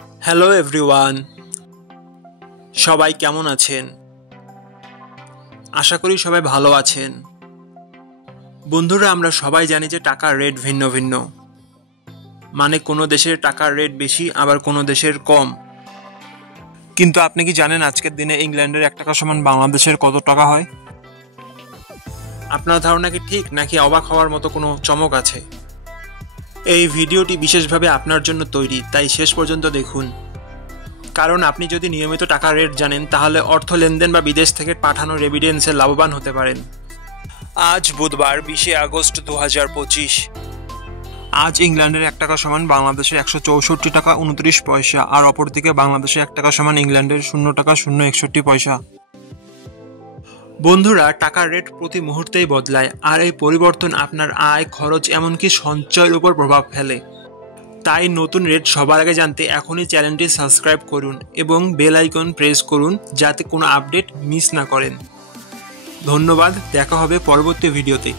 Hello everyone, সবাই কেমন আছেন? আশা করি সবাই ভালো আছেন। বন্ধুরা, আমরা সবাই জানি যে টাকার রেট ভিন্ন ভিন্ন। মানে কোনো দেশের টাকার রেট বেশি, আবার কোনো দেশের কম। কিন্তু আপনি কি জানেন আজকের দিনে ইংল্যান্ডের 1 টাকা সমান বাংলাদেশের কত টাকা হয়? আপনার ধারণা কি ঠিক, নাকি অবাক হওয়ার মতো কোনো চমক আছে? এই ভিডিওটি বিশেষভাবে আপনার জন্য তৈরি, তাই শেষ পর্যন্ত দেখুন। কারণ আপনি যদি নিয়মিত টাকার রেট জানেন, তাহলে অর্থ লেনদেন বা বিদেশ থেকে পাঠানো রেমিটেন্সে লাভবান হতে পারেন। আজ বুধবার 20 আগস্ট 2025। আজ ইংল্যান্ডের 1 টাকা সমান বাংলাদেশের 164 টাকা 29 পয়সা, আর অপরদিকে বাংলাদেশের 1 টাকা সমান ইংল্যান্ডের 0 টাকা 061 পয়সা। বন্ধুরা, টাকার রেট প্রতি মুহূর্তেই বদলায়, আর এই পরিবর্তন আপনার আয়, খরচ, এমনকি সঞ্চয়ের উপর প্রভাব ফেলে। তাই নতুন রেট সবার আগে জানতে এখনই চ্যানেলটি সাবস্ক্রাইব করুন এবং বেল আইকন প্রেস করুন, যাতে কোনো আপডেট মিস না করেন। ধন্যবাদ, দেখা হবে পরবর্তী ভিডিওতে।